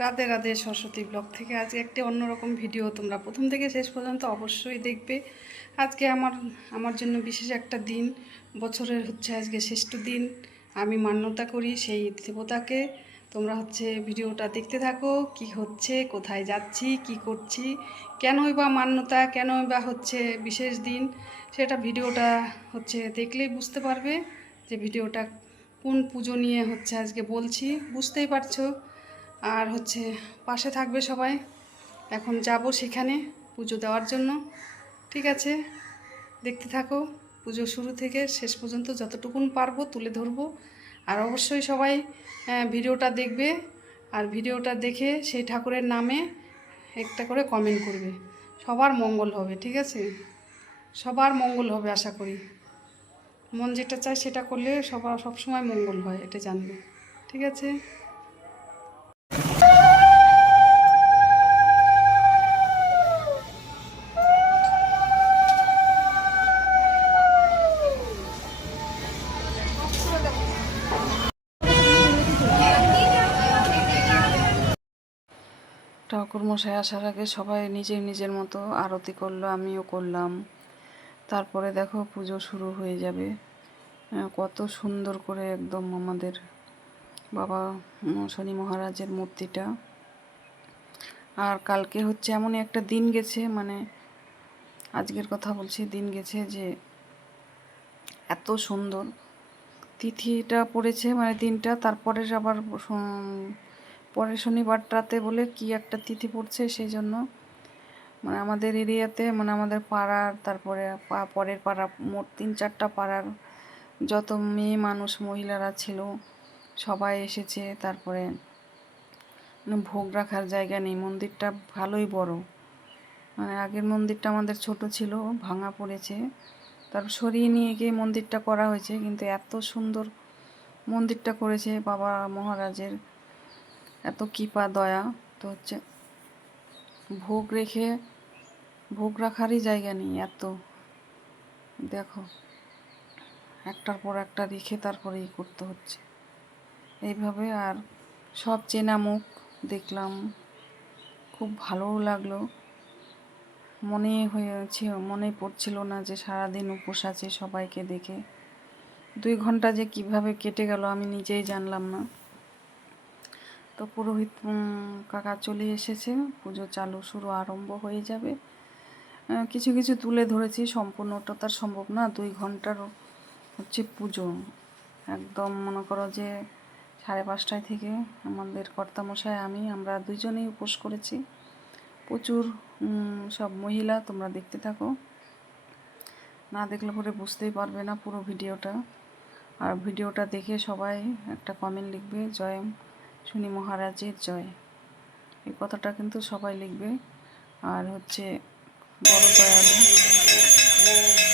Radhe Radhe Saraswati blog থেকে আজকে একটি অন্যরকম ভিডিও তোমরা প্রথম থেকে শেষ পর্যন্ত অবশ্যই দেখবে। আজকে আমার আমার জন্য বিশেষ একটা দিন। বছরের হচ্ছে আজকে শ্রেষ্ঠ দিন। আমি মান্যতা করি সেই দেবতাকে। তোমরা হচ্ছে ভিডিওটা দেখতে থাকো, কি হচ্ছে, কোথায় যাচ্ছি, কি করছি, কেনই বা মান্যতা, কেনই বা হচ্ছে বিশেষ দিন, সেটা ভিডিওটা হচ্ছে দেখলেই বুঝতে পারবে যে ভিডিওটা কোন পুজো নিয়ে হচ্ছে আজকে বলছি। বুঝতেই পারছ। আর হচ্ছে পাশে থাকবে সবাই। এখন যাব সেখানে পুজো দেওয়ার জন্য। ঠিক আছে? দেখতে থাকো পুজো শুরু থেকে শেষ পর্যন্ত যতটুকুন পারব তুলে ধরবো। আর অবশ্যই সবাই আহ, ভিডিওটা দেখবে। আর ভিডিওটা দেখে সেই ঠাকুরের নামে একটা করে কমেন্ট করবে। সবার মঙ্গল হবে ঠিক আছে? সবার মঙ্গল হবে আশা করি। মন যেটা চায় সেটা করলে সবার সবসময় মঙ্গল হয় এটা জানবে। ঠিক আছে? ঠাকুর মশাই আসার আগে সবাই নিজের নিজের মতো আরতি করল, আমিও করলাম। তারপরে দেখো পুজো শুরু হয়ে যাবে। কত সুন্দর করে একদম আমাদের বাবা শনি মহারাজের মূর্তিটা। আর কালকে হচ্ছে এমনই একটা দিন গেছে মানে আজকের কথা বলছি, দিন গেছে যে এত সুন্দর। তিথিটা পড়েছে মানে দিনটা তারপরে আবার সম- পরের শনিবারটাতে বলে কি একটা তিথি পড়ছে সেই জন্য মানে আমাদের এরিয়াতে মানে আমাদের পাড়ার, তারপরে পরের পাড়া মোট তিন চারটা পাড়ার যত মেয়ে মানুষ, মহিলারা ছিল, সবাই এসেছে, তারপরে মানে ভোগ রাখার জায়গা নেই, মন্দিরটা ভালোই বড়। মানে আগের মন্দিরটা আমাদের ছোট ছিল, ভাঙা পড়েছে। তারপর সরিয়ে নিয়ে গিয়ে মন্দিরটা করা হয়েছে, কিন্তু এত সুন্দর মন্দিরটা করেছে বাবা মহারাজের। এত কৃপা, দয়া তো হচ্ছে ভোগ রেখে, ভোগ রাখারই জায়গা নেই এত। দেখো, একটার পর একটা রেখে তারপরে ই করতে হচ্ছে। এইভাবে আর সব চেনা মুখ দেখলাম, খুব ভালোও লাগল। মনে হয়েছে, মনে পড়ছিল না যে সারাদিন উপোস আছে সবাইকে দেখে। দুই ঘণ্টা যে কীভাবে কেটে গেল আমি নিজেই জানলাম না। তো পুরোহিত কাকা চলে এসেছে পুজো চালু, শুরু আরম্ভ হয়ে যাবে। কিছু কিছু তুলে ধরেছি, সম্পূর্ণটা তার সম্ভব না, দুই ঘণ্টার হচ্ছে পুজো। একদম মনে করো যে সাড়ে পাঁচটায় থেকে আমাদের কর্তামশাই, আমি, আমরা দুজনেই উপোস করেছি। প্রচুর সব মহিলা, তোমরা দেখতে থাকো। না দেখলে পরে বুঝতেই পারবে না পুরো ভিডিওটা। আর ভিডিওটা দেখে সবাই একটা কমেন্ট লিখবে, জয় শনি মহারাজের জয়। এই কথাটা কিন্তু সবাই লিখবে। আর হচ্ছে বড় দয়ালু।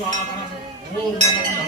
Oh.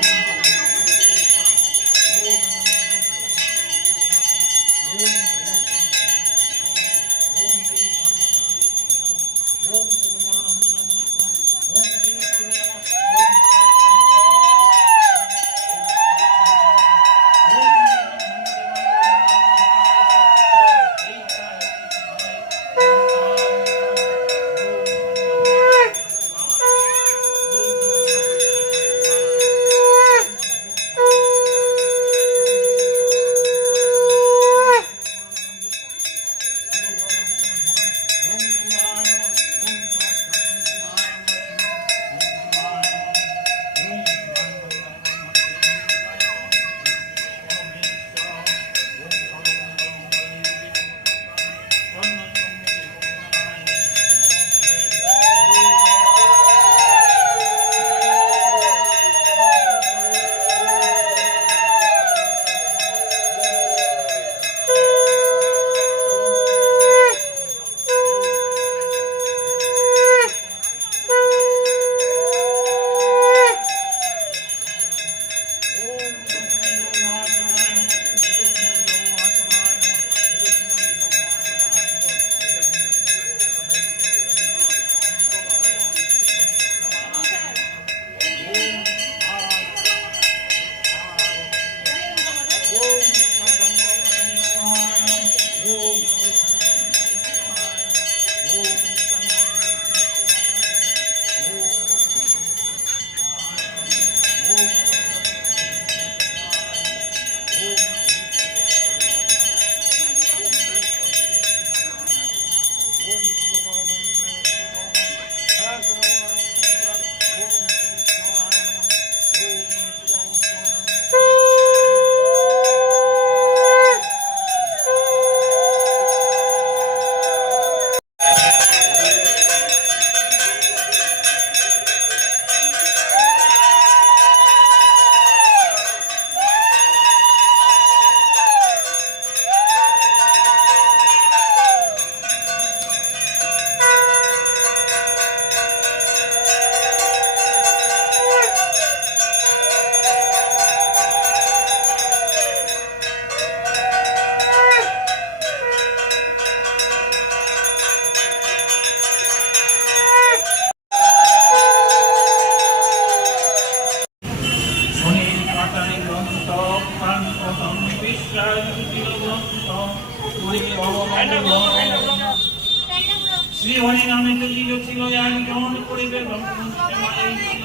হরি নামে যদিও ছিল একজন করিবে ব্রহ্ম সেবায় ছিল।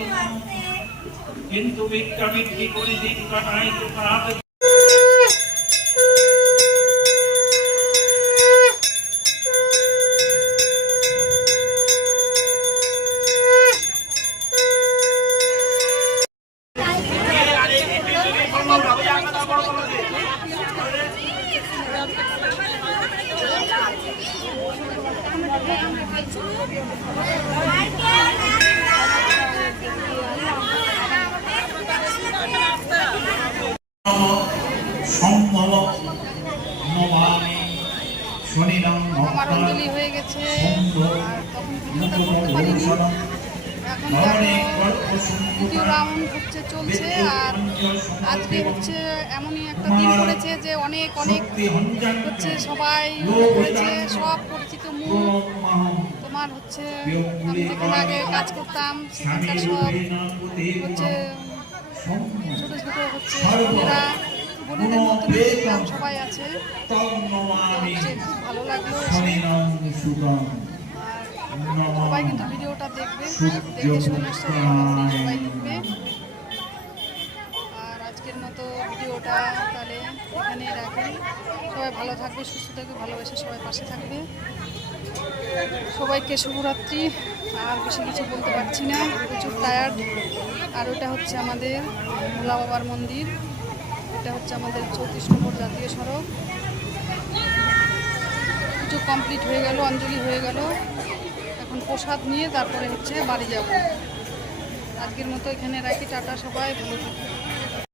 কিন্তু ভিক্ষা বিক্রি করে দিন কাটাই তো পাপ সম্ভব শনিরাম আমার হয়ে গেছে। দ্বিতীয় রাউন্ড হচ্ছে চলছে আর আজকে হচ্ছে এমনই একটা দিন পড়েছে যে অনেক অনেক হচ্ছে সবাই করেছে সব পরিচিত মুখ তোমার হচ্ছে আমি যেখানে আগে কাজ করতাম সেখানকার সব হচ্ছে ছোট ছোট হচ্ছে বোনেরা বোনেদের মতো সবাই আছে। খুব ভালো লাগল সবাই কিন্তু ভিডিওটা দেখবে দেখে শুনে সবাই লিখবে আর আজকের মতো ভিডিওটা তাহলে এখানেই রাখি। সবাই ভালো থাকবে সুস্থ থাকবে ভালোবেসে সবাই পাশে থাকবে। সবাইকে শুভরাত্রি। আর বেশি কিছু বলতে পারছি না প্রচুর টায়ার্ড আর ওটা হচ্ছে আমাদের ভোলা বাবার মন্দির। এটা হচ্ছে আমাদের চৌত্রিশ নম্বর জাতীয় সড়ক। কিছু কমপ্লিট হয়ে গেল অঞ্জলি হয়ে গেল। এখন প্রসাদ নিয়ে তারপরে হচ্ছে বাড়ি যাব। আজকের মতো এখানে রাখি টাটা সবাই ভালো থাকবে